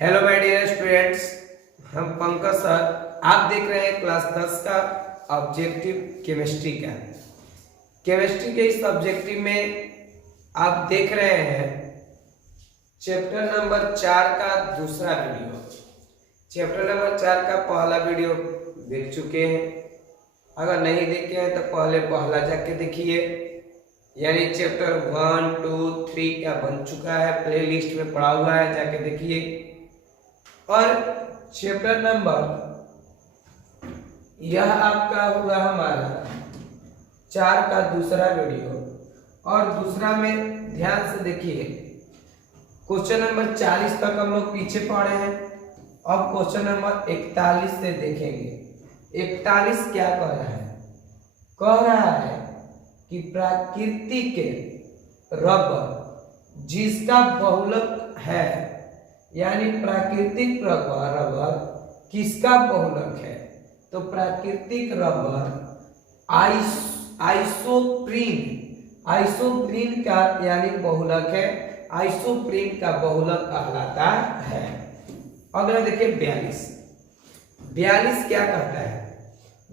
Hello my dear students, हम Pankaj sir. आप देख रहे हैं क्लास 10 का ऑब्जेक्टिव केमिस्ट्री का। केमिस्ट्री के इस ऑब्जेक्टिव में आप देख रहे हैं चैप्टर नंबर 4 का दूसरा वीडियो। चैप्टर नंबर 4 का पहला वीडियो देख चुके हैं। अगर नहीं देखे हैं तो पहला जाके देखिए, यानी चैप्टर 1, 2, 3 का बन चुका है, प्ले लिस्ट में पड़ा हुआ है, जाके देखिए। और चैप्टर नंबर यह आपका हुआ हमारा 4 का दूसरा वीडियो। और दूसरा में ध्यान से देखिए, क्वेश्चन नंबर 40 तक हम लोग पीछे पढ़े हैं। अब क्वेश्चन नंबर 41 से देखेंगे। 41 क्या कह रहा है? कह रहा है कि प्रकृति के रबर जिसका बहुलक है, यानी प्राकृतिक रबर किसका बहुलक है? तो प्राकृतिक रबर आइसोप्रीन का यानी बहुलक है। आइसोप्रीन का बहुलक कहलाता है। अगला देखिए 42 क्या कहता है?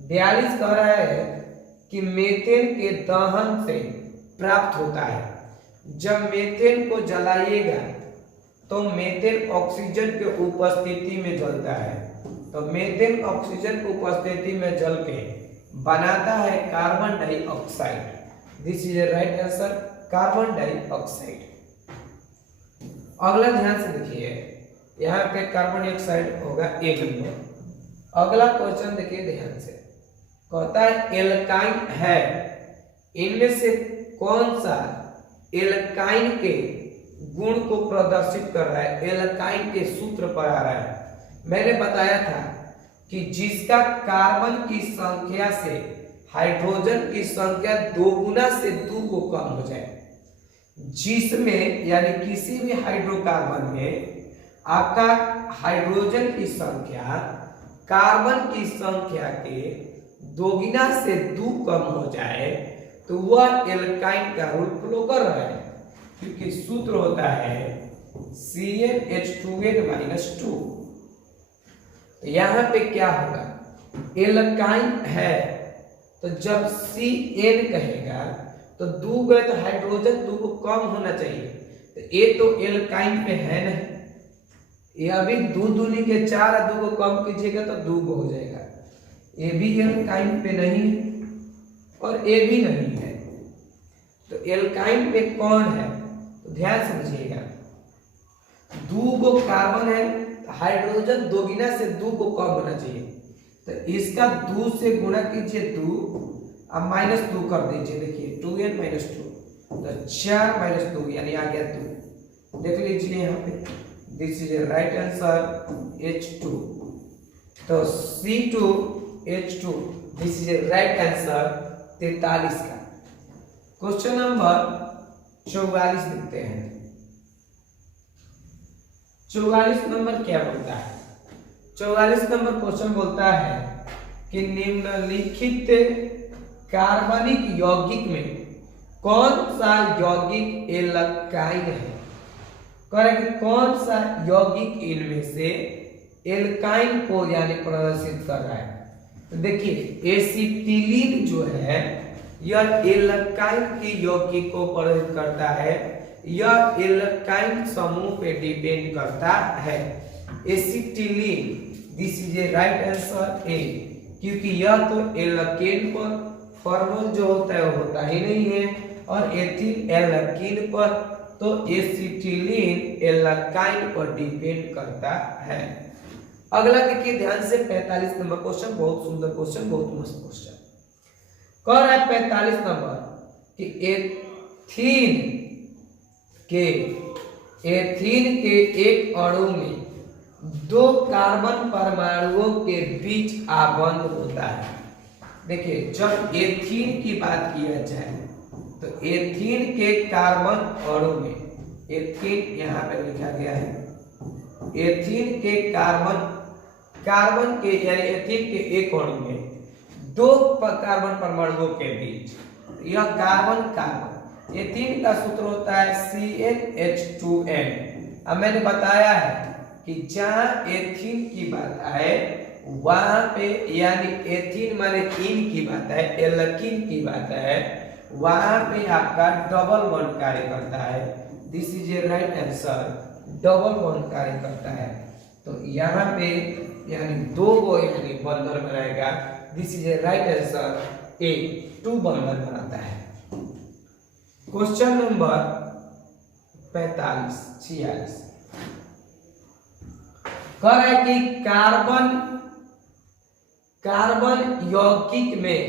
42 कह रहा है कि मीथेन के दहन से प्राप्त होता है। जब मीथेन को जलाइएगा तो मीथेन ऑक्सीजन के उपस्थिति में जलता है। तो मीथेन ऑक्सीजन की उपस्थिति में जल के बनाता है carbon dioxide. This is right answer, carbon dioxide. अगला ध्यान से देखिए, यहाँ पे कार्बन डाइऑक्साइड होगा एक नंबर। अगला क्वेश्चन देखिए ध्यान से, कहता है एल्काइन है, इनमें से कौन सा एल्काइन के गुण को प्रदर्शित कर रहा है? एल्काइन के सूत्र पर आ रहा है। मैंने बताया था कि जिसका कार्बन की संख्या से हाइड्रोजन की संख्या 2 गुना से 2 को कम हो जाए, जिसमें यानी किसी भी हाइड्रोकार्बन में आपका हाइड्रोजन की संख्या कार्बन की संख्या के 2 गुना से 2 कम हो जाए, तो वह एल्काइन का रूल फॉलो कर रहा है। क्योंकि सूत्र होता है CnH2n-2। तो यहां पे क्या होगा? एल्काइन है तो जब Cn कहेगा तो 2 गए तो हाइड्रोजन 2 को कम होना चाहिए। तो ये तो एल्काइन पे है नहीं, ये अभी 2 दूनी के 4 2 को कम कीजिएगा तो 2 हो जाएगा। ये भी एल्काइन पे नहीं है और ये भी नहीं है। तो एल्काइन पे कौन है? तो ध्यान समझिएगा, 2 गो कार्बन है, हाइड्रोजन 2 गुना से 2 को कम होना चाहिए। तो इसका 2 से गुणा कीजिए 2, अब -2 कर दीजिए। देखिए 2n - 2, तो 4 - 2 यानी आ गया 2। देख लीजिए यहाँ पे, this is right answer H2। तो C2H2, this is right answer 43 का। क्वेश्चन नंबर 44 लिखते हैं। 44 नंबर क्या बोलता है? 44 नंबर क्वेश्चन बोलता है कि निम्नलिखित कार्बनिक यौगिक में कौन सा यौगिक एल्काइन है? करें कौन सा यौगिक इनमें से एल्काइन को यानी प्रदर्शित कर रहा है? तो देखिए एसिटिलीन जो है यह एल्काइन की यौगिक को प्रदर्शित करता है। यह एल्काइन समूह पे डिपेंड करता है। Acetylene, this is a right answer ए, क्योंकि यह तो एल्केन पर, फॉर्मल जो होता है वो होता ही नहीं है, और एथिल एल्कीन पर, तो एसिटिलीन एल्काइन पर डिपेंड करता है। अगला देखिए ध्यान से 45 नंबर क्वेश्चन, बहुत सुंदर क्वेश्चन, बहुत मस्त क्वेश्चन। कह रहा है 45 नंबर कि एथीन के एक अणु में 2 कार्बन परमाणुओं के बीच आबंध होता है। देखिए जब एथीन की बात किया जाए तो एथीन के कार्बन अणु में, एथीन यहाँ पे लिखा गया है, एथीन के कार्बन के यानी एथीन के एक अणु में 2 कार्बन परमाणुओं के बीच, यह कार्बन एथीन का सूत्र होता है CnH2n। अब मैंने बताया है कि जहां एथीन की बात आए वहां पे, यानी एथीन माने इन की बात है, एल्कीन की बात है, वहां पे आपका डबल बॉन्ड कार्य करता है। This is a right answer, double bond कार्य करता है। तो यहाँ पे यानी दो गो यानी बंधन बनाएगा। This is a right answer, A, 2 बंधन बनाता है। क्वेश्चन नंबर 46 कह रहा है कि कार्बन यौगिक में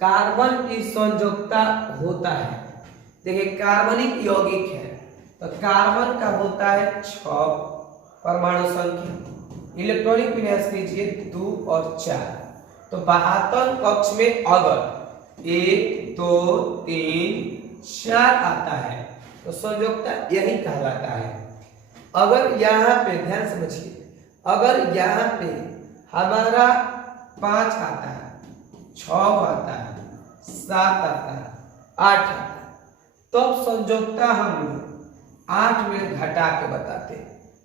कार्बन की संयोजकता होता है। देखिए कार्बनिक यौगिक है तो कार्बन का होता है 6 परमाणु संख्या। इलेक्ट्रॉनिक विन्यास कीजिए 2 और 4। तो बाहतन कक्ष में अगर 1 2 3 4 आता है तो संयोजकता यही कहलाता है। अगर यहाँ पे ध्यान समझिए, अगर यहाँ पे हमारा 5 आता है, 6 आता है, 7 आता है, 8 आता है, तब संयोजकता हम लोग 8 में घटा के बताते।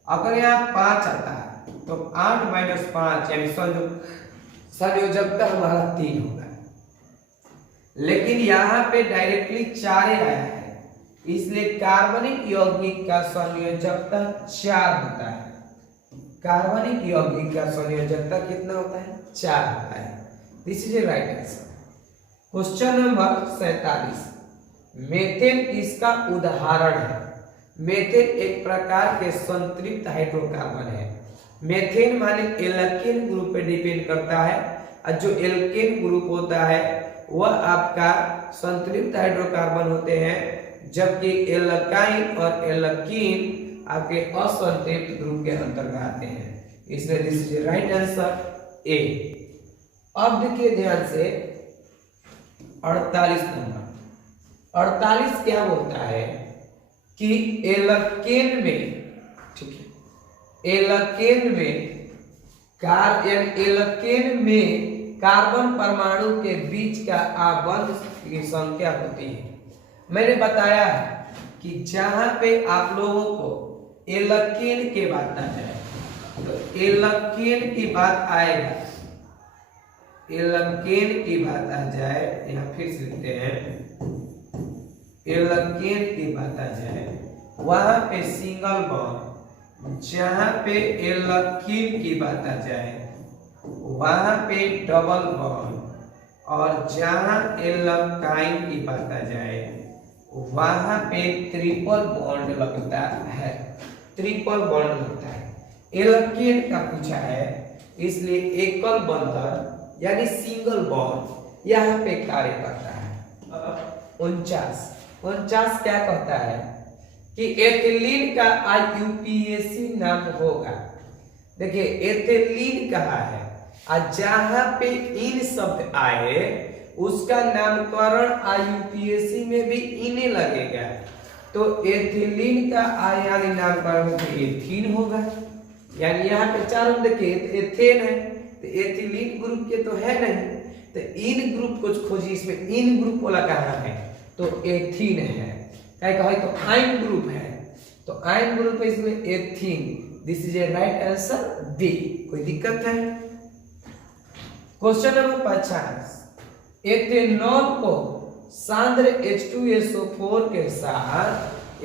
अगर यहाँ 5 आता है तो 8 - 5 यानी संयोजकता हमारा 3 होगा। लेकिन यहाँ पे डायरेक्टली 4 आया है, इसलिए कार्बनिक यौगिक का संयोजकता 4 होता है। कार्बनिक यौगिक का संयोजकता कितना होता है? 4 होता है। This is a right answer. Question number 47 methane इसका उदाहरण है। मेथेन एक प्रकार के संतृप्त हाइड्रोकार्बन है। मेथेन माने एल्केन ग्रुप पे डिपेंड करता है, और जो एल्केन ग्रुप होता है वह आपका संतृप्त हाइड्रोकार्बन होते हैं, जबकि एल्काइन और एल्कीन आपके असंतृप्त ग्रुप के अंतर्गत आते हैं। इसलिए दिस इज राइट आंसर, ए। अब देखिए ध्यान से 48 नंबर। 48 क्या बोलता है कि एल्केन में, ठीक है, एल्केन में कार्बन परमाणु के बीच का आबंध की संख्या होती है। मैंने बताया कि जहां पे आप लोगों को एल्केन की बात आ जाए तो एल्केन की बात आएगा, एल्केन की बात आ जाए, यहाँ फिर से लिखते हैं, एल्केन की बात आ जाए वहां पे सिंगल बॉन्ड, जहां पे एल्कीन की बात आ जाए वहां पे डबल बॉन्ड, और जहां एल्काइन की बात आ जाए वहां पे ट्रिपल बॉन्ड लगता है। ट्रिपल बॉन्ड लगता है। एल्केन का पूछा है, इसलिए एकल बंधन यानी सिंगल बॉन्ड यहाँ पे कार्य करता है। 49 क्या कहता है कि एथिलीन का IUPAC नाम होगा। देखिए एथिलीन कहा है, और जहां पे इन शब्द आए उसका नामकरण IUPAC में भी इने लगेगा, तो एथिलीन का यानी नामकरण एथीन होगा। यानी यहाँ पे चारों देखिए एथेन है तो एथिलीन ग्रुप के तो है नहीं, तो इन ग्रुप को खोजिए, इसमें इन ग्रुप वाला कहाँ है तो एथीन है। क्या कहा तो आइन ग्रुप है, तो आइन ग्रुप है इसमें ethene. This is a right answer, b. कोई दिक्कत है? क्वेश्चन नंबर 50 एथेनॉल को सांद्र H2SO4 के साथ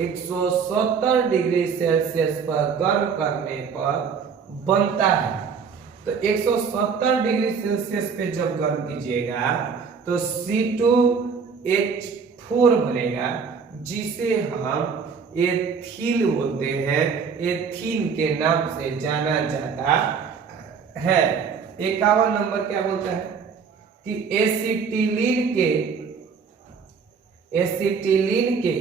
170 डिग्री सेल्सियस पर गर्म करने पर बनता है। तो 170 डिग्री सेल्सियस पे जब गर्म कीजिएगा तो C2H4 बनेगा, जिसे हम एथिल बोलते हैं, एथीन के नाम से जाना जाता है। 51 नंबर क्या बोलता है कि एसिटिलीन के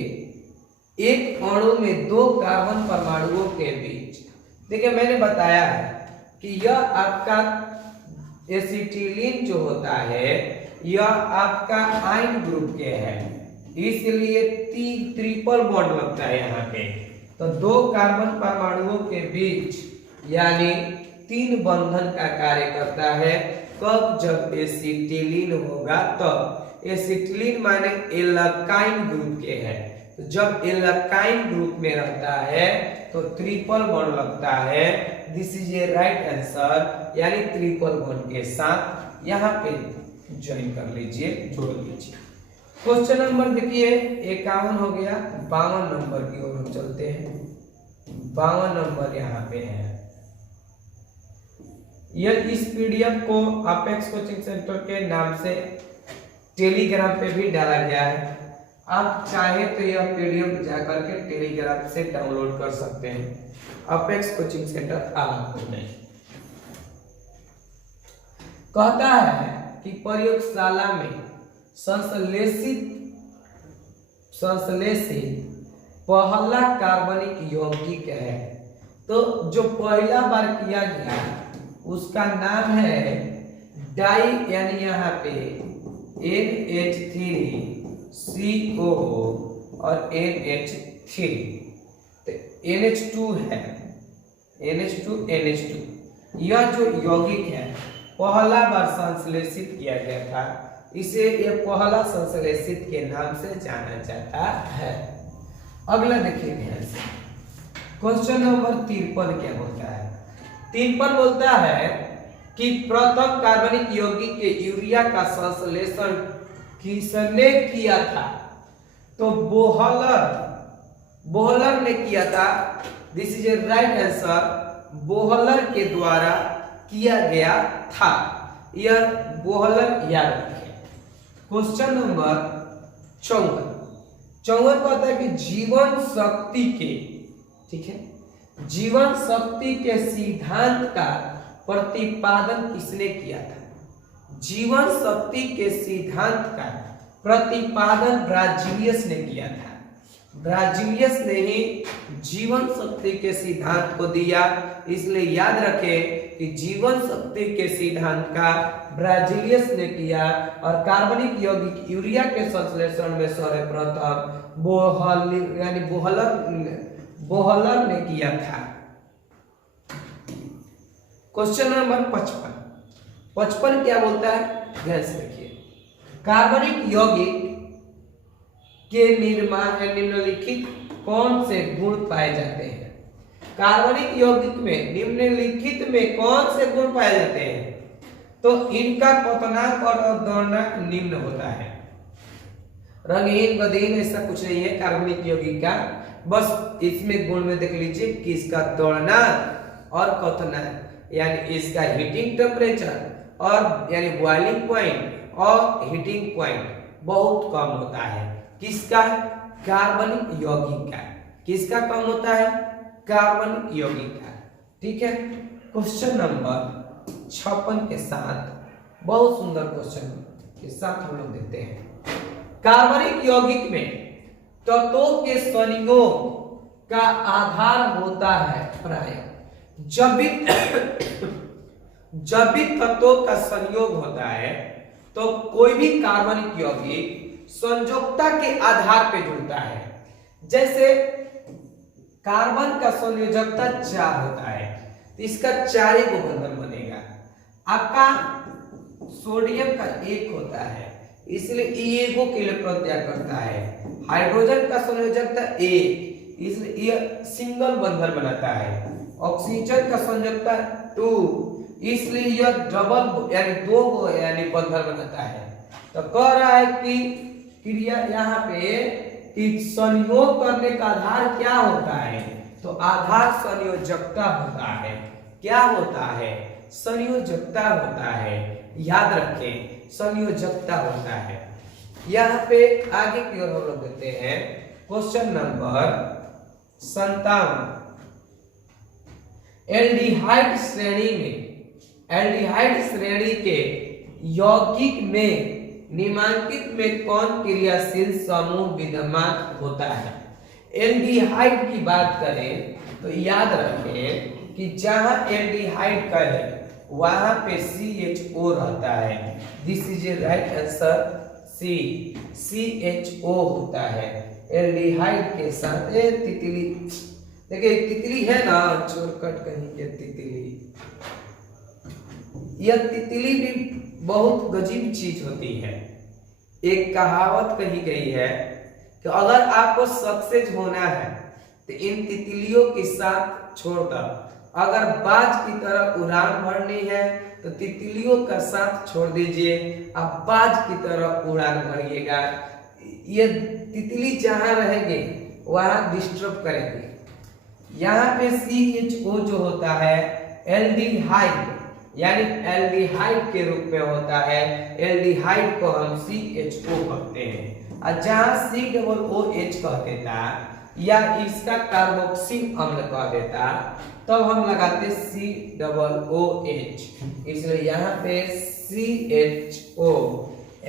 एक अणु में 2 कार्बन परमाणुओं के बीच, देखिए मैंने बताया है कि यह आपका एसिटिलीन जो होता है यह आपका आइन ग्रुप के है, इसलिए ट्रिपल बॉन्ड लगता है यहाँ पे। तो 2 कार्बन परमाणुओं के बीच यानी 3 बंधन का कार्य करता है। कब? जब एसिटिलीन होगा तब। एसिटिलीन माने एल्काइन ग्रुप के है, तो जब एल्काइन ग्रुप में रहता है तो ट्रिपल बॉन्ड लगता है। This is a right answer, यानी ट्रिपल बॉन्ड के साथ यहाँ पे ज्वाइन कर लीजिए, जोड़ लीजिए। क्वेश्चन नंबर देखिए 51 हो गया। 52 नंबर की ओर हम चलते हैं। 52 नंबर यहाँ पे है। यह इस पीडीएफ को अपेक्स कोचिंग सेंटर के नाम से टेलीग्राम पे भी डाला गया है। आप चाहे तो यह पीडीएफ जाकर के टेलीग्राम से डाउनलोड कर सकते हैं। अपेक्स कोचिंग सेंटर आलमपुर में। कहता है कि प्रयोगशाला में संश्लेषित पहला कार्बनिक यौगिक है। तो जो पहला बार किया गया उसका नाम है डाई, यानी यहाँ पे NH3CO और NH3, तो NH2 है, NH2 यह जो यौगिक है पहला बार संश्लेषित किया गया था, इसे यह पहला संश्लेषित के नाम से जाना जाता है। अगला देखिए ध्यान से, क्वेश्चन नंबर 53 क्या बोलता है। 53 बोलता है कि प्रथम कार्बनिक यौगिक के यूरिया का संश्लेषण किसने किया था। तो बोहलर ने किया था। This is a right answer, Wohler के द्वारा किया गया था। यह बोहलर याद रखें। क्वेश्चन नंबर 54 कहता है कि जीवन शक्ति के, ठीक है, जीवन शक्ति के सिद्धांत का प्रतिपादन किसने किया था। जीवन शक्ति के सिद्धांत का प्रतिपादन ब्राजीलियस ने किया था। ब्राजीलियस ने ही जीवन शक्ति के सिद्धांत को दिया, इसलिए याद रखें कि जीवन शक्ति के सिद्धांत का ब्राजीलियस ने किया। और कार्बनिक यौगिक यूरिया के संश्लेषण में सर्वप्रथम बोहलर ने किया था। क्वेश्चन नंबर 55 क्या बोलता है, ध्यान से देखिए। कार्बनिक यौगिक के निर्माण में निम्नलिखित कौन से गुण पाए जाते हैं। कार्बनिक यौगिक में निम्नलिखित में कौन से गुण पाए जाते हैं। तो इनका क्वथनांक और अवदोलनांक निम्न होता है। रंगहीन बदहीन ऐसा कुछ नहीं है कार्बनिक यौगिक का, बस इसमें गुण में देख लीजिए कि इसका दोलनांक और क्वथनांक, यानी इसका हीटिंग टेम्परेचर और यानी बॉइलिंग पॉइंट और हीटिंग पॉइंट बहुत कम होता है। किसका, कार्बनिक यौगिक का। किसका कम होता है, कार्बनिक यौगिक का। ठीक है। क्वेश्चन नंबर 56 के साथ, बहुत सुंदर क्वेश्चन के साथ हम लोग देखते हैं। कार्बनिक यौगिक में तत्वों के संयोग का आधार होता है प्राय जब भी तत्वों का संयोग होता है तो कोई भी कार्बनिक यौगिक संयोजकता के आधार पे जुड़ता है। जैसे कार्बन का संयोजकता 4 होता है तो इसका 4 ही बंधन बनेगा। आपका सोडियम का 1 होता है इसलिए ईगो के लिए प्रत्याग करता है। हाइड्रोजन का संयोजकता 1 इसलिए यह सिंगल बंधन बनाता है। ऑक्सीजन का संयोजकता 2 इसलिए यह डबल यानी 2 यानी बंधन बनाता है। तो कह रहा है कि क्रिया यहाँ पे कि संयोग करने का आधार क्या होता है, तो आधार संयोजकता होता है। क्या होता है, संयोजकता होता है। याद रखें संयोजकता होता है। यहाँ पे आगे की ओर हम लोग देखते हैं क्वेश्चन नंबर 57। एल्डिहाइड श्रेणी के यौगिक में निम्नलिखित में कौन क्रियाशील समूह विद्यमान होता है। एल्डिहाइड की बात करें तो याद रखें कि जहां एल्डिहाइड का है वहां पे CHO रहता है। This is a right answer, CHO होता है एल्डिहाइड के साथ। तितली देखिए, तितली है ना, चोरकट कहीं के तितली। यह तितली भी बहुत गजीब चीज होती है। एक कहावत कही गई है कि अगर आपको सक्सेस होना है तो इन तितलियों के साथ छोड़कर अगर बाज की तरह उड़ान भरनी है तो तितलियों का साथ छोड़ दीजिए, आप बाज की तरह उड़ान भरिएगा। ये तितली जहां रहेगी वहां डिस्टर्ब करेंगे। यहाँ पे CHO जो होता है एल्डिहाइड, यानी एल्डिहाइड के रूप में होता है। एल्डिहाइड को हम CHO कहते हैं। और जहां COOH कह देता या इसका कार्बोक्सिल अम्ल कह देता तब हम लगाते COOH, इसलिए यहाँ पे CHO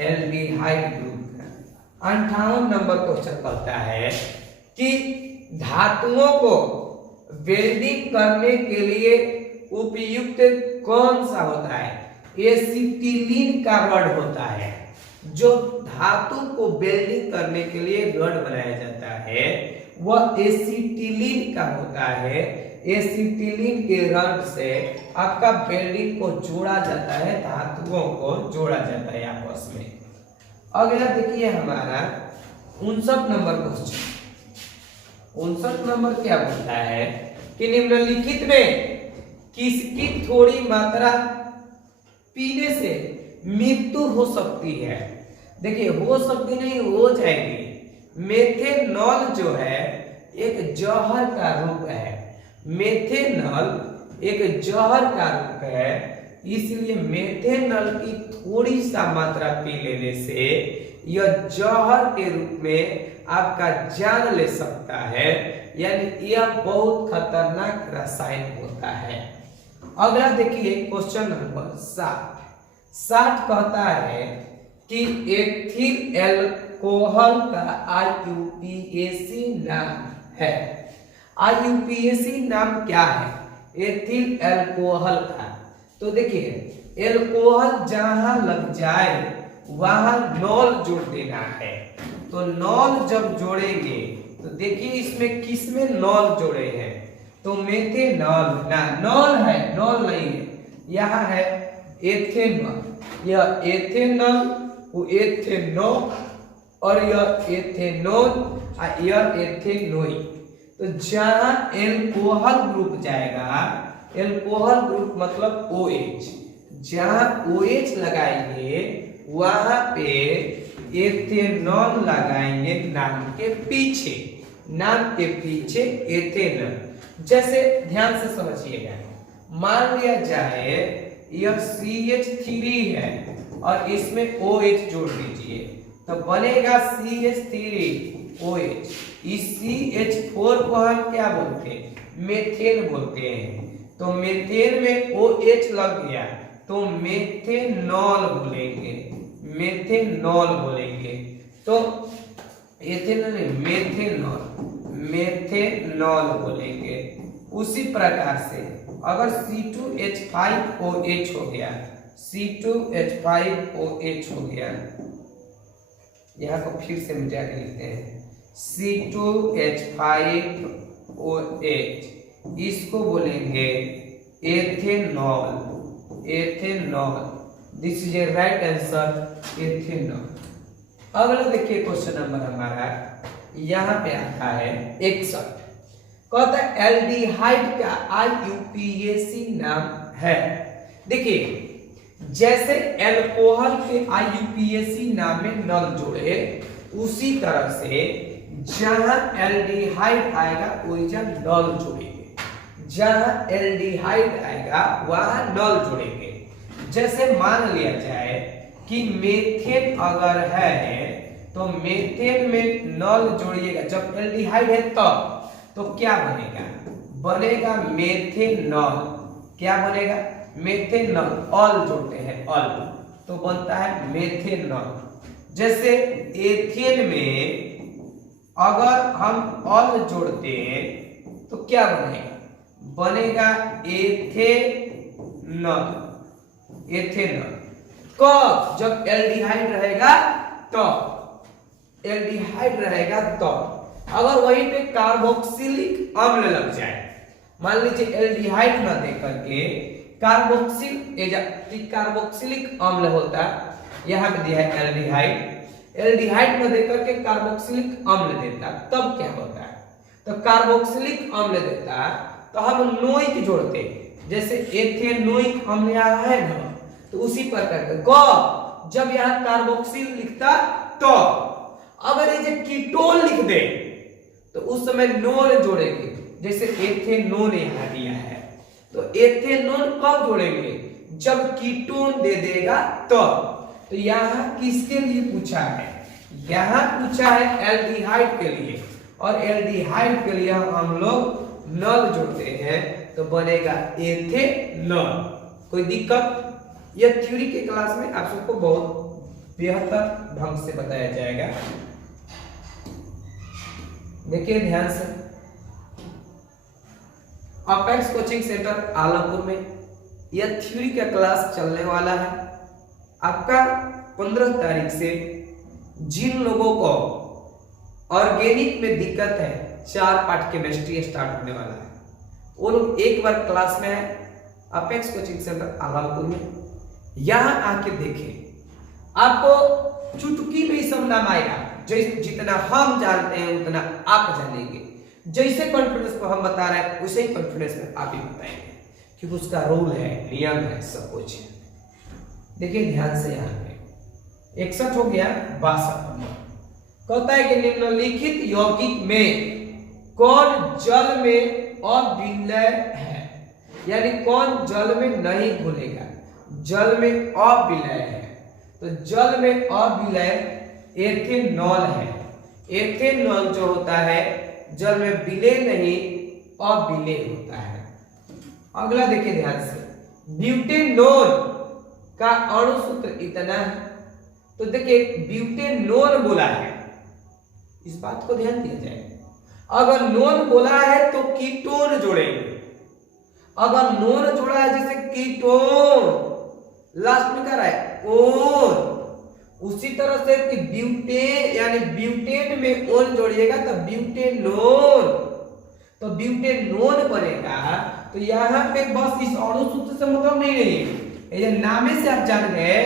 एल्डिहाइड ग्रुप का। 58 नंबर क्वेश्चन कहता है कि धातुओं को वेल्डिंग करने के लिए उपयुक्त कौन सा होता है? एसिटिलीन का रॉड होता है। जो धातु को वेल्डिंग करने के लिए रॉड बनाया जाता है वह एसिटिलीन का होता है। एसिटिलीन के रॉड से आपका वेल्डिंग को जोड़ा जाता है, धातुओं को जोड़ा जाता है आपस में। अगला देखिए हमारा 59 नंबर क्वेश्चन। 59 नंबर क्या बोलता है कि निम्नलिखित में किसकी थोड़ी मात्रा पीने से मृत्यु हो सकती है? देखिए हो सकती नहीं, हो जाएगी। मेथेनॉल जो है एक जहर का रूप है। मेथेनॉल एक जहर का रूप है, इसलिए मेथेनॉल की थोड़ी सा मात्रा पी लेने से यह जहर के रूप में आपका जान ले सकता है, यानी यह बहुत खतरनाक रसायन होता है। अगला देखिए क्वेश्चन नंबर 60 कहता है कि एथिल एल्कोहल का IUPAC नाम है। IUPAC नाम क्या है एथिल एल्कोहल का? तो देखिए एल्कोहल जहां लग जाए वहां नॉल जोड़ देना है। तो नॉल जब जोड़ेंगे तो देखिए इसमें किसमें नॉल जोड़े हैं? तो मेथेनॉल ना, नॉल है, नॉल नहीं है, यहाँ है एथेनॉल। यह एथेनॉल, वो एथेनॉल और यह एथेनॉल और यह एथेनोइक। तो जहां एल्कोहल ग्रुप जाएगा, एल्कोहल ग्रुप मतलब OH, जहां OH लगाएंगे वहां पे एथेनॉल लगाएंगे नाम के पीछे, नाम के पीछे एथेनॉल। जैसे ध्यान से समझिएगा, मान लिया जाए यह CH3 है और इसमें OH जोड़ दीजिए तो बनेगा CH3OH। इस CH4 को हम क्या बोलते हैं? मेथेन बोलते हैं। तो मेथेन में OH लग गया तो मेथेनॉल बोलेंगे, मेथेनॉल बोलेंगे। तो एथेनॉल मेथेनॉल, मेथेनॉल बोलेंगे। उसी प्रकार से अगर C2H5OH हो गया, C2H5OH हो गया, यहाँ को फिर से मिटा के लिखते हैं C2H5OH, इसको बोलेंगे ethanol, ethanol. This is a right answer, ethanol. अगला देखिए क्वेश्चन नंबर हमारा यहाँ पे आता है 61। कहता है एल्डिहाइड का IUPAC नाम है। देखिए जैसे एल्कोहल के IUPAC नाम में नल जोड़े, उसी तरह से जहां एल्डिहाइड आएगा वही नल जोड़ेंगे, जहां एल्डिहाइड आएगा वहां नल जोड़ेंगे। जैसे मान लिया जाए कि मेथेन अगर है तो मेथेन में नल जोड़िएगा, जब एल्डिहाइड है तब तो क्या बनेगा? बनेगा मेथेनॉल। क्या बनेगा? मेथेनॉल। ऑल जोड़ते हैं, ऑल, तो बनता है मेथेनॉल। जैसे एथेन में अगर हम ऑल जोड़ते हैं तो क्या बनेगा? बनेगा एथेनॉल, एथेनॉल। कब? जब एल्डिहाइड रहेगा तो, एल्डिहाइड रहेगा तो। अगर वहीं पे कार्बोक्सिलिक अम्ल लग जाए, मान लीजिए एल्डिहाइड ना दे करके कार्बोक्सिलिक अम्ल होता, यहाँ पे दिया है एल्डिहाइड, एल्डिहाइड न देकर के कार्बोक्सिलिक अम्ल देता तब क्या होता है? तो कार्बोक्सिलिक अम्ल देता तो हम नोइक जोड़ते, जैसे एथेनोइक अम्ल यहाँ है ना, तो उसी प्रकार का जब यहाँ कार्बोक्सिल लिखता तो, अगर ये जो कीटोन लिख दे तो उस समय नोन जोड़ेंगे, जैसे एथेनोन यहाँ दिया है, तो एथेनोन कब जोड़ेंगे? जब कीटोन दे देगा तो यहाँ किसके लिए पूछा है? यहाँ पूछा है एल्डिहाइड के लिए, और एल्डिहाइड के लिए हम लोग नल जोड़ते हैं तो बनेगा एथेनॉल। कोई दिक्कत? यह थ्योरी के क्लास में आप सबको बहुत बेहतर ढंग से बताया जाएगा। देखिए ध्यान से, अपेक्स कोचिंग सेंटर आलमपुर में यह थ्योरी का क्लास चलने वाला है। आपका 15 तारीख से जिन लोगों को ऑर्गेनिक में दिक्कत है, 4 पार्ट केमिस्ट्री स्टार्ट होने वाला है, वो लोग एक बार क्लास में है अपेक्स कोचिंग सेंटर आलमपुर में, यहां आके देखें। आपको चुटकी में ही सब नाम आएगा, जितना हम जानते हैं उतना आप जानेंगे। जैसे कॉन्फिडेंस को हम बता रहे हैं उसे ही कॉन्फिडेंस में आप ही बताएंगे, क्योंकि उसका रूल है, नियम है, सब कुछ है। देखिए ध्यान से, यहाँ पे 61 हो गया। 62 नंबर कहता है कि निम्नलिखित यौगिक में कौन जल में अविलय है, यानी कौन जल में नहीं घुलेगा? जल में अविलय है, तो जल में अविलय एथेनॉल है। एथेनॉल जो होता है जल में विलय नहीं, अविलय होता है। अगला देखिए ध्यान से, ब्यूटेनॉल का अणु सूत्र इतना है, तो देखिए ब्यूटेनॉल बोला है, इस बात को ध्यान दिया जाए। अगर नॉन बोला है तो कीटोन जोड़ेंगे, अगर नॉन जोड़ा है जैसे कीटोन, लास्ट में क्या रहा है? ओन। उसी तरह से कि ब्यूटेन यानी ब्यूटेन में ओन जोड़िएगा तो ब्यूटेनोन, तो ब्यूटेनोन बनेगा। तो यहाँ पे बस इस अणु सूत्र से मतलब नहीं है, ये नामे से आप जान गए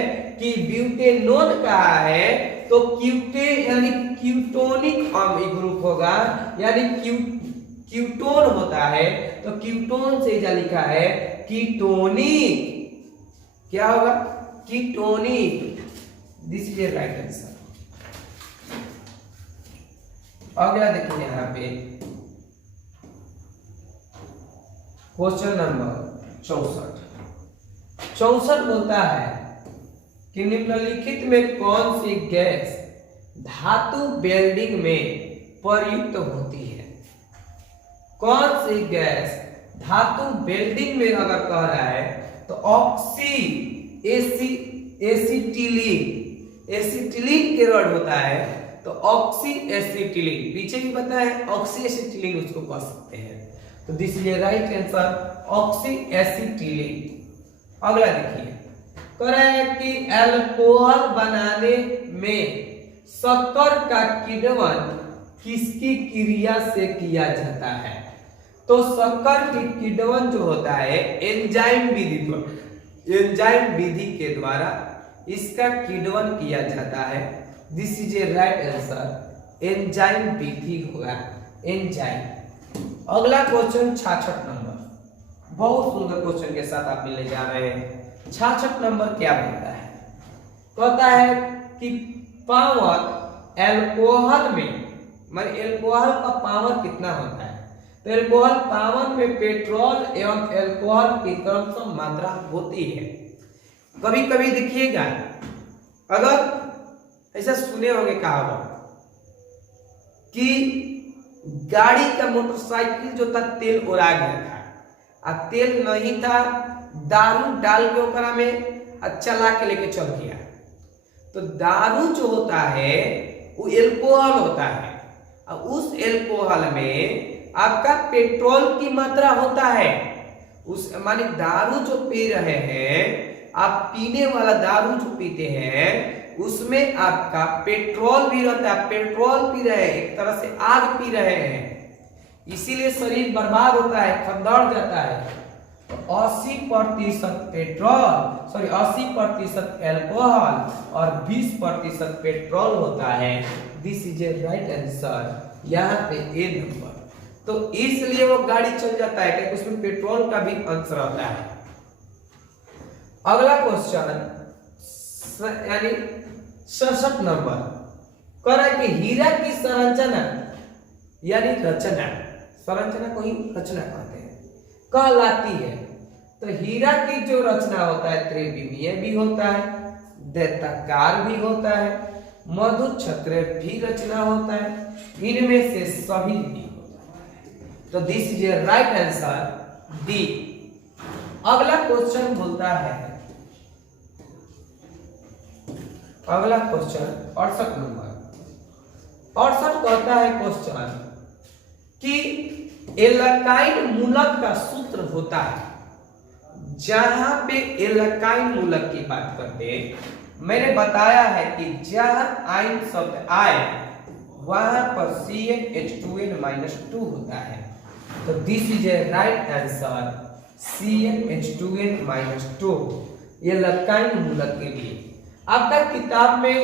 कि ब्यूटेनोन कहा है तो क्यूटे यानी क्यूटोनिक ग्रुप होगा, यानी क्यूटोन होता है, तो क्यूटोन से जा लिखा है कीटोनिक। क्या होगा? Ketonic. This is a right answer. अगला देखिए यहाँ पे क्वेश्चन नंबर 64 बोलता है कि निम्नलिखित में कौन सी गैस धातु वेल्डिंग में प्रयुक्त होती है? कौन सी गैस धातु वेल्डिंग में अगर कह रहा है तो एसिटिलीन के वर्ड होता है, तो ऑक्सी एसिटिलीन, पीछे भी पता है ऑक्सी एसिटिलीन उसको कह सकते हैं, तो this is a right answer, oxy acetylene. अगला देखिए, कह रहा है कि अल्कोहल बनाने में शक्कर का किण्वन किसकी क्रिया से किया जाता है? तो शक्कर की किण्वन जो होता है एंजाइम विधि के द्वारा इसका किण्वन किया जाता है। This is a right answer, enzyme विधि होगा, एंजाइम। अगला क्वेश्चन 66 नंबर, बहुत सुंदर क्वेश्चन के साथ आप मिलने जा रहे हैं। 66 नंबर क्या बोलता है? कहता है कि पावर एल्कोहल में, मतलब एल्कोहल का पावर कितना होता है? तो एल्कोहल पावर में पेट्रोल एवं एल्कोहल की क्रमशः मात्रा होती है। कभी कभी देखिएगा, अगर ऐसा सुने होंगे कहा होगा कि गाड़ी का मोटरसाइकिल जो था तेल उड़ा गया था, अब तेल नहीं था, दारू डाल के ओकरा में चला के लेके चल गया। तो दारू जो होता है वो एल्कोहल होता है, और उस एल्कोहल में आपका पेट्रोल की मात्रा होता है। उस माने दारू जो पी रहे हैं आप, पीने वाला दारू जो पीते हैं उसमें आपका पेट्रोल भी रहता है, पेट्रोल पी रहे हैं, एक तरह से आग पी रहे हैं, इसीलिए शरीर बर्बाद होता है, खंडर जाता है। तो 80% पेट्रोल, सॉरी 80% एल्कोहल और 20% पेट्रोल होता है। This is a right answer, यहाँ पे ए नंबर। तो इसलिए वो गाड़ी चल जाता है क्योंकि उसमें पेट्रोल का भी अंश रहता है। अगला क्वेश्चन यानी 67 नंबर कह रहा है कि हीरा की संरचना यानी रचना, संरचना को ही रचना कहते हैं, कहलाती है। तो हीरा की जो रचना होता है त्रिविमीय भी होता है, दैत्याकार भी होता है, मधु छत्र भी रचना होता है, इनमें से सभी भी होता है। तो this is a right answer D. अगला क्वेश्चन बोलता है, अगला क्वेश्चन 68 नंबर 68 कहता है क्वेश्चन कि एल्काइल मूलक का सूत्र होता है। जहां पे एल्काइल मूलक की बात करते हैं, मैंने बताया है कि जहां आयन शब्द आए वहां पर CnH2n-2 होता है। तो this is a right answer CnH2n-2 alkyl मूलक के लिए। आपका किताब में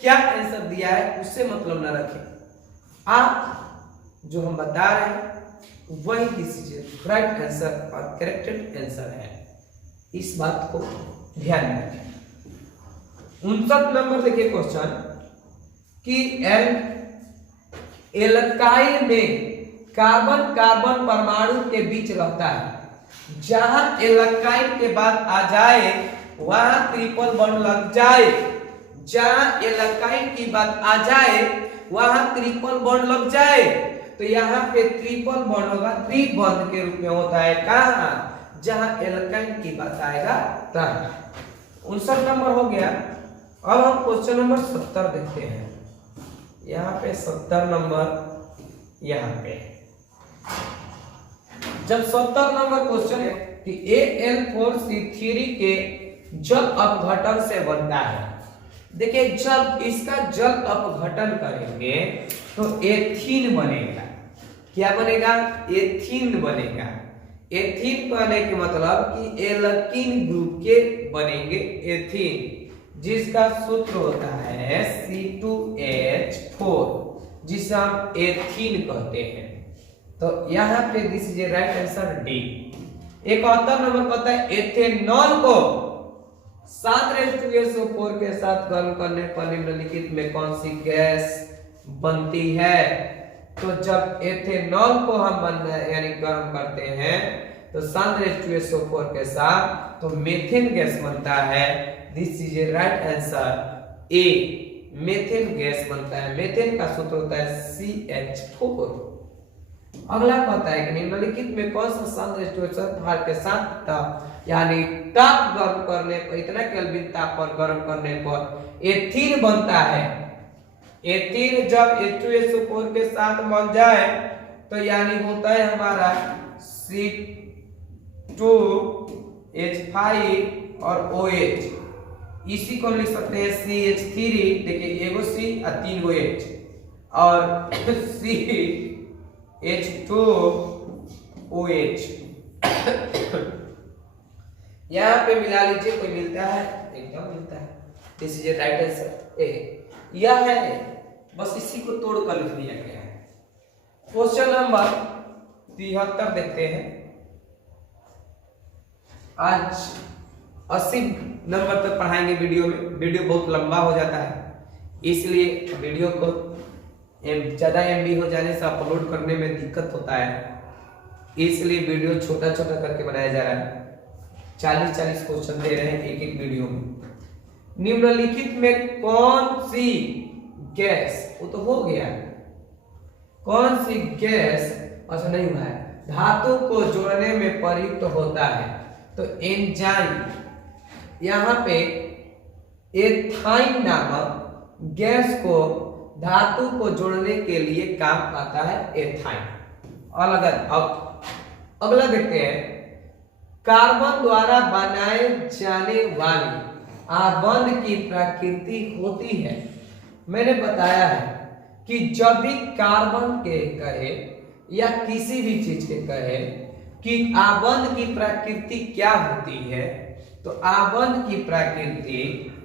क्या आंसर दिया है उससे मतलब न रखें, आप जो हम बता रहे हैं वही दिस इज राइट आंसर और करेक्टेड आंसर है, इस बात को ध्यान में रखें। 59 नंबर देखिए क्वेश्चन कि एल्काइल में कार्बन कार्बन परमाणु के बीच रहता है। जहां एल्काइल के बाद आ जाए वहां ट्रिपल बॉन्ड लग जाए, जहां एल्काइल की बात आ जाए वहां ट्रिपल बॉन्ड लग जाए। तो यहाँ पे ट्रिपल बॉन्ड होगा त्रिबंध के रूप में होता है, कहां जहां एल्काइल की बात आएगा तब। 59 नंबर हो गया। अब हम क्वेश्चन नंबर 70 देखते हैं। यहाँ पे 70 नंबर यहाँ पे जब 70 नंबर क्वेश्चन है कि Al4C3 के जल अपघटन से बनता है। देखिए जब इसका जल अपघटन करेंगे तो एथीन बनेगा। क्या बनेगा? एथीन बनेगा। एथीन बने के मतलब कि एल्कीन ग्रुप के बनेंगे एथीन, जिसका सूत्र होता है C2H4, जिसे हम एथीन कहते हैं। तो यहाँ पे this is a right answer D. 71 number कहता है एथेनॉल को 7H2SO4 के साथ गर्म करने पर निम्नलिखित में कौन सी गैस बनती है? तो जब एथेनॉल को हम यानी गर्म करते हैं तो 7H2SO4 के साथ तो मेथेन गैस बनता है। This is a right answer A, methane gas बनता है। मेथेन का सूत्र होता है CH4। अगला कहता है कि निम्नलिखित में कौन सा 7H2SO4 के साथ यानी ताप गर्म करने पर, इतना केल्विन ताप पर गर्म करने पर एथीन बनता है। एथीन जब H2SO4 के साथ बन जाए तो यानी होता है हमारा C2H5 और OH। इसी को लिख सकते हैं CH3, देखिए एगो C और 3 गो H, और CH2OH। यहाँ पे मिला लीजिए, कोई मिलता है? एकदम मिलता है। This is a right answer ए। यह है, बस इसी को तोड़ कर लिख दिया गया है। क्वेश्चन नंबर 73 देखते हैं। आज 80 नंबर तक पढ़ाएंगे वीडियो में। वीडियो बहुत लंबा हो जाता है, इसलिए वीडियो को ज्यादा MB हो जाने से अपलोड करने में दिक्कत होता है, इसलिए वीडियो छोटा छोटा करके बनाया जा रहा है। 40-40 क्वेश्चन दे रहे हैं एक एक वीडियो में। निम्नलिखित में कौन सी गैस, वो तो हो गया, कौन सी गैस अच्छा नहीं हुआ है, धातु को जोड़ने में प्रयुक्त होता है? तो एंजाइम। यहाँ पे एथाइन नामक गैस को धातु को जोड़ने के लिए काम आता है एथाइन। अलग अब अगला देखते हैं, कार्बन द्वारा बनाए जाने वाली आबंध की प्रकृति होती है। मैंने बताया है कि जब भी कार्बन के कहे या किसी भी चीज के कहे कि आबंध की प्रकृति क्या होती है, तो आबंध की प्रकृति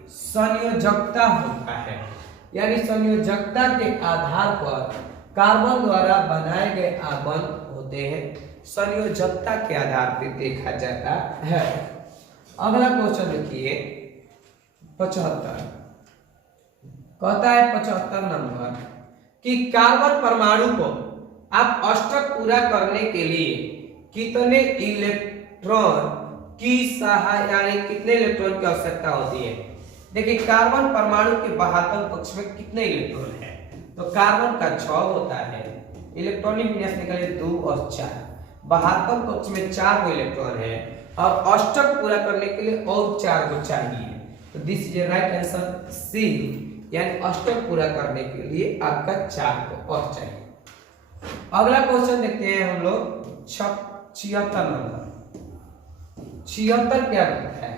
संयोजकता होता है, यानी संयोजकता के आधार पर कार्बन द्वारा बनाए गए आबंध होते हैं, संयोजकता के आधार पर देखा जाता है। अगला क्वेश्चन देखिए 75, कहता है 75 नंबर कि कार्बन परमाणु को आप अष्टक पूरा करने के लिए कितने इलेक्ट्रॉन की यानी कितने इलेक्ट्रॉन की आवश्यकता होती है। देखिए कार्बन परमाणु के बाह्यतम कक्ष में कितने इलेक्ट्रॉन है, तो कार्बन का 6 होता है, इलेक्ट्रॉनिक विन्यास निकालिए 2 और 4, बाह्यतम कक्ष में 4 को इलेक्ट्रॉन है और अष्टक पूरा करने के लिए और 4 को चाहिए, तो this is right answer c, यानी अष्टक पूरा करने के लिए आपका 4 को और चाहिए। अगला क्वेश्चन देखते हैं हम लोग 76 नंबर। 76 क्या बोलता है,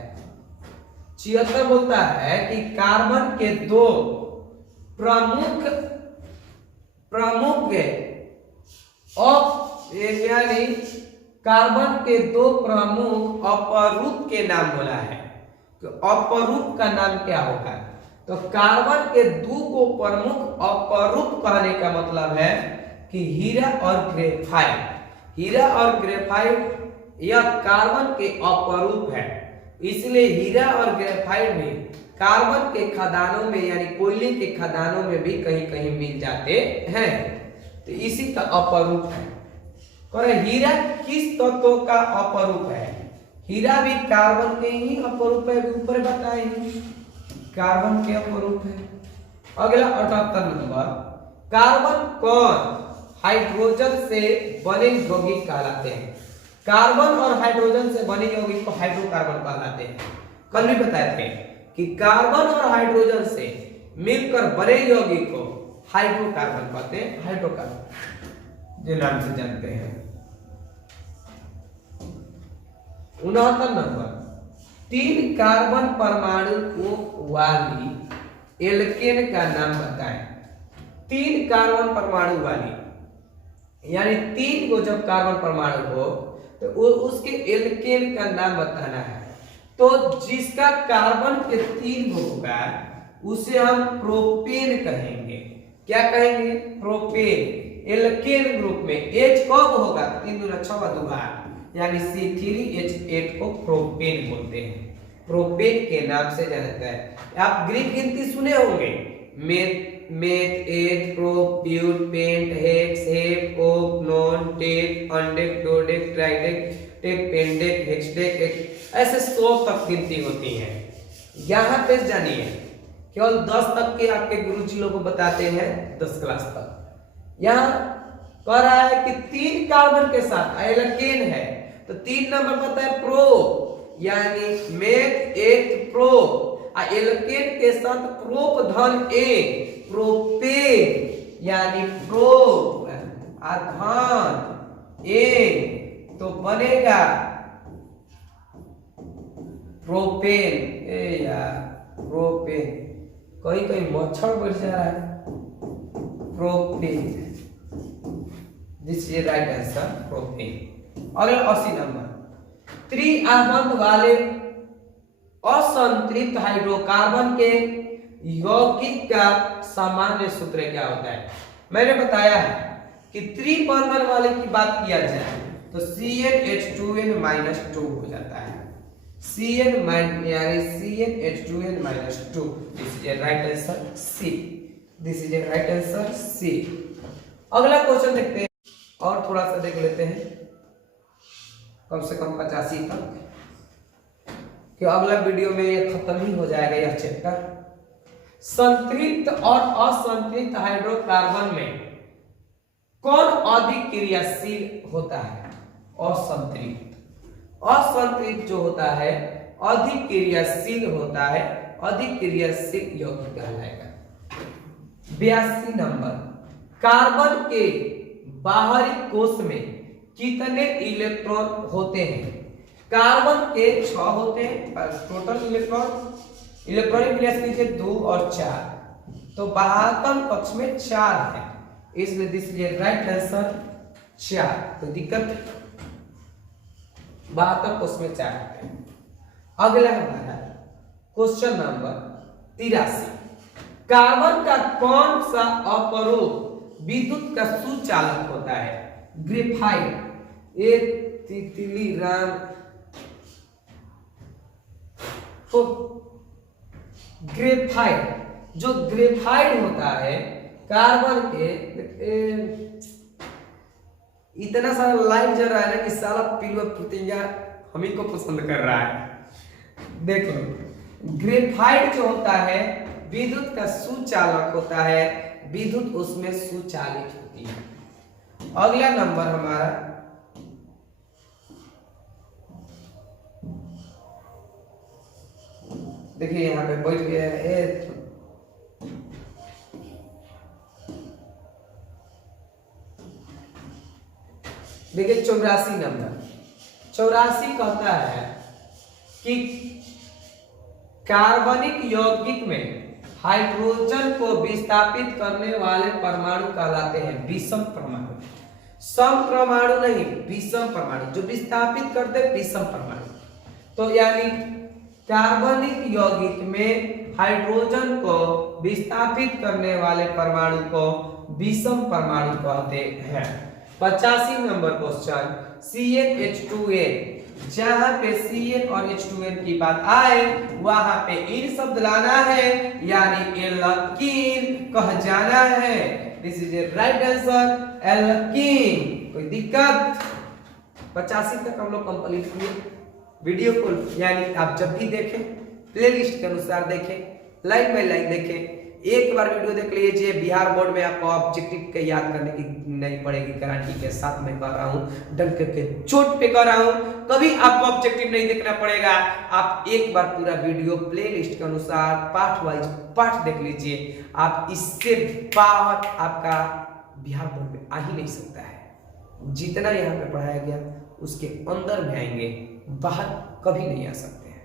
76 बोलता है कि कार्बन के दो प्रमुख यानी कार्बन के दो प्रमुख अपरूप के नाम बोला है, तो अपरूप का नाम क्या होगा, तो कार्बन के दो को प्रमुख अपरूप कहने का मतलब है कि हीरा और ग्रेफाइट। हीरा और ग्रेफाइट यह कार्बन के अपरूप है, इसलिए हीरा और ग्रेफाइट भी कार्बन के खदानों में यानी कोयले के खदानों में भी कहीं कहीं मिल जाते हैं, तो इसी का अपरूप है। और हीरा किस तत्व का अपरूप है, हीरा भी कार्बन के ही अपरूप है, ऊपर बताए कार्बन के अपरूप है। अगला 78 नंबर, कार्बन कौन हाइड्रोजन से बने यौगिक कहलाते हैं। कार्बन और हाइड्रोजन से बने यौगिक को हाइड्रोकार्बन कहलाते हैं। कल भी बताए थे कि कार्बन और हाइड्रोजन से मिलकर बने यौगिक को हाइड्रोकार्बन कहते हैं, हाइड्रोकार्बन जो नाम से जानते हैं। 69 नंबर, 3 कार्बन परमाणु को वाली एल्केन का नाम बताएं। 3 कार्बन परमाणु वाली यानी 3 को जब कार्बन परमाणु हो तो उसके एल्केन का नाम बताना है, तो जिसका कार्बन के 3 होगा उसे हम प्रोपेन कहेंगे। क्या कहेंगे, प्रोपेन। एल्केन ग्रुप में H कब होगा, 3 दूना 6 दुबार यानी C3H8 को प्रोपेन बोलते हैं, प्रोपेन के नाम से जाना जाता है। आप ग्रीक गिनती सुने होंगे, मेथ, एथ, प्रोप, प्यूर, pent, hex, hep, oct, non, dec, undec, dodec, tridec, dec, pentadec, hexadec, ऐसे 100 तक गिनती होती है। यहाँ पे जानिए केवल 10 तक के आपके गुरुजी लोग को बताते हैं, 10 क्लास तक। यहाँ कह रहा है कि 3 कार्बन के साथ एल्केन है, तो 3 नंबर पता है प्रो, यानी मेथ, एथ, प्रो, एल्केन के साथ प्रोप धन ए, प्रोपेन यानी प्रो धन ए, तो बनेगा प्रोपेन। ए यार प्रोपेन, कहीं कहीं मच्छर बढ़ जा रहा है, propane, this is right answer propane. अगला 80 नंबर, त्रिआबंध वाले असंतृप्त हाइड्रोकार्बन के यौगिक का सामान्य सूत्र क्या होता है। मैंने बताया है कि त्रिबंधन वाले की बात किया जाए तो CnH2n-2 हो जाता है, यानी CnH2n-2, this is right answer c, this is right answer c. अगला क्वेश्चन देखते हैं और थोड़ा सा देख लेते हैं, कम से कम 85 तक, कि अगला वीडियो में ये खत्म ही हो जाएगा यह चैप्टर। संतृप्त और असंतृप्त हाइड्रोकार्बन में कौन अधिक क्रियाशील होता है, असंतृप्त। असंतृप्त जो होता है अधिक क्रियाशील होता है, अधिक क्रियाशील यौगिक कहलाएगा। 82 नंबर, कार्बन के बाहरी कोश में कितने इलेक्ट्रॉन होते हैं। कार्बन के 6 होते हैं टोटल इलेक्ट्रॉनिक विन्यास कीजिए 2 और 4, तो बाह्यतम कक्ष में 4 है, इसलिए दिस इज राइट आंसर 4, तो दिक्कत 72 उसमें 4 होते हैं। अगला हमारा क्वेश्चन नंबर 83, कार्बन का कौन सा अपरूप विद्युत का सुचालक होता है? ग्रेफाइट, ए तितली राम तो ग्रेफाइट, जो ग्रेफाइट होता है कार्बन के, इतना सारा लाइट जल रहा है ना कि सारा पिलुआ पुतिंगा हम ही को पसंद कर रहा है। देखो ग्रेफाइट जो होता है विद्युत का सुचालक होता है, विद्युत उसमें सुचालित होती है। अगला नंबर हमारा देखिए यहाँ पे बैठ गया है, देखिए 84 नंबर। 84 कहता है कि कार्बनिक यौगिक में हाइड्रोजन को विस्थापित करने वाले परमाणु कहलाते हैं विषम परमाणु। सम परमाणु नहीं, विषम परमाणु, जो विस्थापित करते विषम परमाणु। तो यानी कार्बनिक यौगिक में हाइड्रोजन को विस्थापित करने वाले परमाणु को विषम परमाणु कहते हैं। 85 नंबर क्वेश्चन, CnH2n, जहां पे Cn और H2n की बात आए वहां पे इन शब्द लाना है, यानी एल्कीन कह जाना है। This is a right answer, alkene. कोई दिक्कत? 85 तक हम लोग कंप्लीट किए। वीडियो को यानी आप जब भी देखें प्लेलिस्ट के अनुसार देखें, लाइन बाय लाइन देखें। एक बार वीडियो देख लीजिए, बिहार बोर्ड में आपको ऑब्जेक्टिव के याद करने की नहीं पड़ेगी, गारंटी के साथ मैं कह रहा हूँ, डंके के चोट पे कह रहा हूँ। कभी आपको ऑब्जेक्टिव नहीं देखना पड़ेगा। आप एक बार पूरा वीडियो प्लेलिस्ट के अनुसार पार्ट वाइज पार्ट देख लीजिए। आप इससे बाहर आपका बिहार बोर्ड में आ ही नहीं सकता है। जितना यहाँ पे पढ़ाया गया उसके अंदर में आएंगे, बाहर कभी नहीं आ सकते हैं।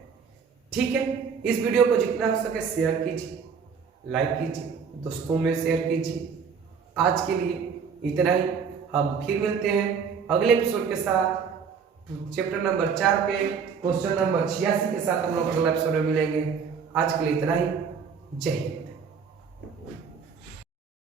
ठीक है, इस वीडियो को जितना हो सके शेयर कीजिए, लाइक कीजिए, दोस्तों में शेयर कीजिए। आज के लिए इतना ही, हम फिर मिलते हैं अगले एपिसोड के साथ। चैप्टर नंबर 4 पे क्वेश्चन नंबर 86 के साथ हम लोग अगले एपिसोड में मिलेंगे। आज के लिए इतना ही। जय हिंद।